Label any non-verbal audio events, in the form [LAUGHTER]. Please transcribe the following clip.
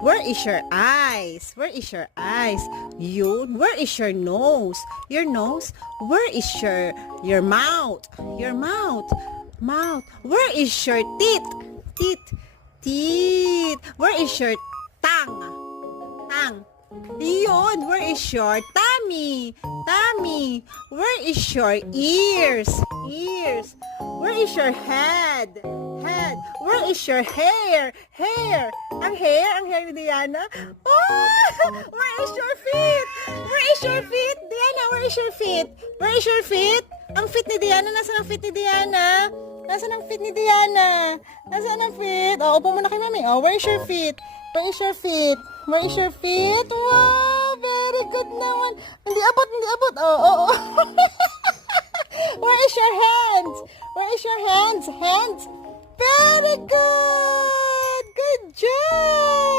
Where is your eyes? Where is your eyes? Yun. Where is your nose? Your nose? Where is your your mouth? Your mouth. Mouth. Where is your teeth? Teeth. Teeth. Where is your tongue? Tongue. Yun. Where is your tummy? Tummy. Where is your ears? Ears. Where is your head? Is your hair? Hair. Ang hair? Ang hair ni Diana? Oh! [LAUGHS] Where is your feet? Where is your feet? Diana, where is your feet? Where is your feet? Ang feet ni Diana. Nasaan ang feet ni Diana? Nasaan ang feet ni Diana? Nasaan ang feet? Oh, upo muna kay mami. Oh, where is your feet? Where is your feet? Where is your feet? Wow, very good naman. Hindi abot, hindi abot. Oh, oh, oh. [LAUGHS] Where is your hands? Where is your hands? Hands? Good.